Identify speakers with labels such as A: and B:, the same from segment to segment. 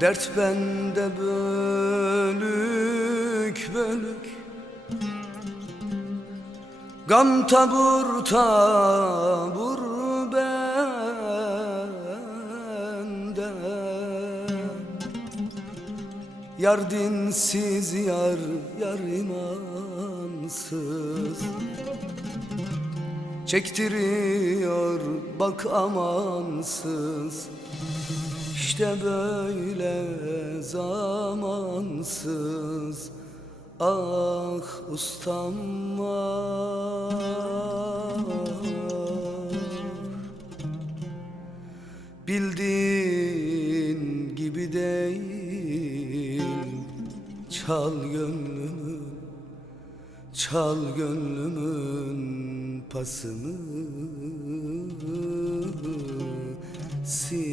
A: Dert bende bölük bölük. Gam tabur tabur bende. Yar dinsiz yar yar imansız. Çektiriyor bak amansız İşte böyle zamansız Ah ustam var. Bildiğin gibi değil Çal gönlümü Çal gönlümün pasını. Sil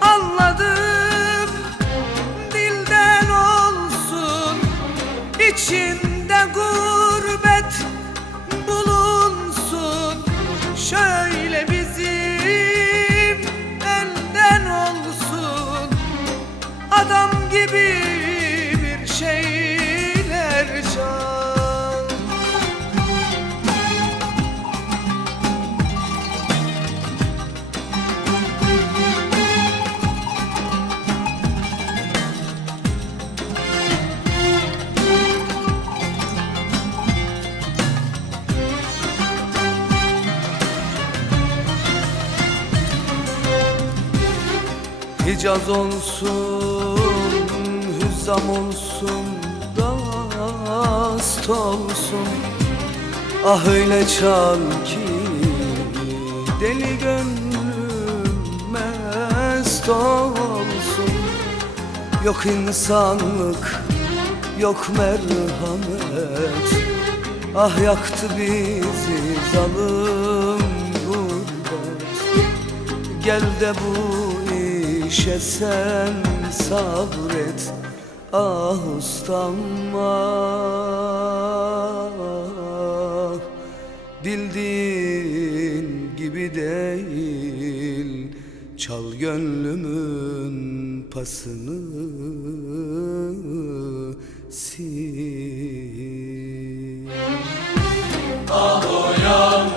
A: Anladım dilden olsun içinde gurbet bulunsun. Şöyle bizim elden olsun. Adam gibi Hicaz olsun, hüzzam olsun, dast olsun. Ah öyle çal ki deli gönlüm mest olsun. Yok insanlık, yok merhamet. Ah yaktı bizi zalim gurbet. Gel de bu işe sen sabret Ah ustam ah. Bildiğin gibi değil Çal gönlümün pasını sil. Anladım